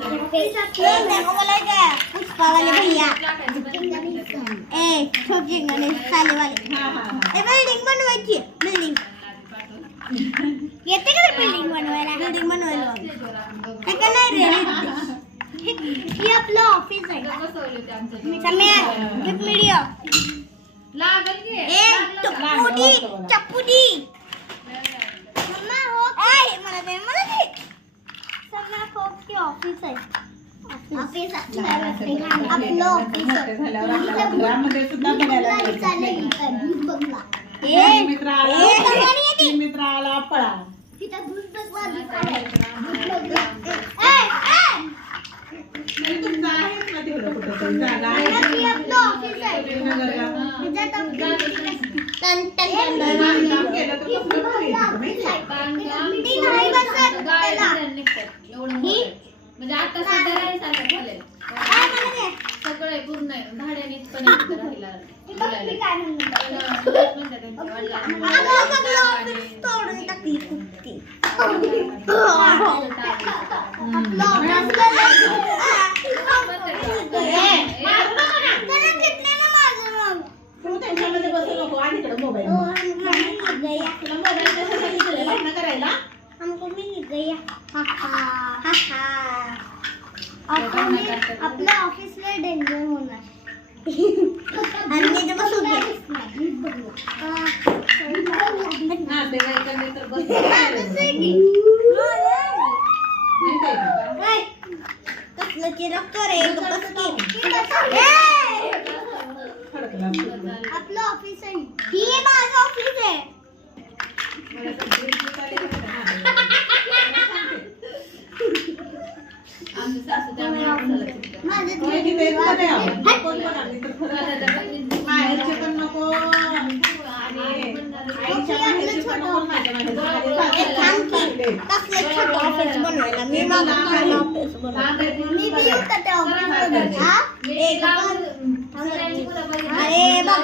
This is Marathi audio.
देखो बोला क्या पुष्पा वाले भैया छोटे गाने खाली वाले बिल्डिंग बनवायची बिल्डिंग येते का बिल्डिंग बनवायला काय का नाही रे हे आपलं ऑफिस आहे सम्या गिफ्ट मीडिया लागल की चप्पूडी मम्मा हो काय मला दे सम्या हो की ऑफिस आहे ऑफिस आपलं ऑफिस घरामध्ये सुद्धा बघायला मित्र आला पळा तिथं दूध तुमचं आहेच ना तिकडं कुठं जागा आहे म्हणजे आता सध्या राहायसारखं झालंय सगळं पूर्ण आहे भाड्यानेच पण राहिला त्यांच्यामध्ये बसू नको आणि इकडे मोबाईल करायला हमको मिल गया आपल्या ऑफिसला डेंजर होणार आणि ते बसू कसलं चिरकतो रे आपलं ऑफिस आहे ही माझं ऑफिस आहे माहेरचे पण नको आणि आईच्या माहेरचे पण नको माझ्या ऑफिस बनवायला मी ऑफिस अरे बघ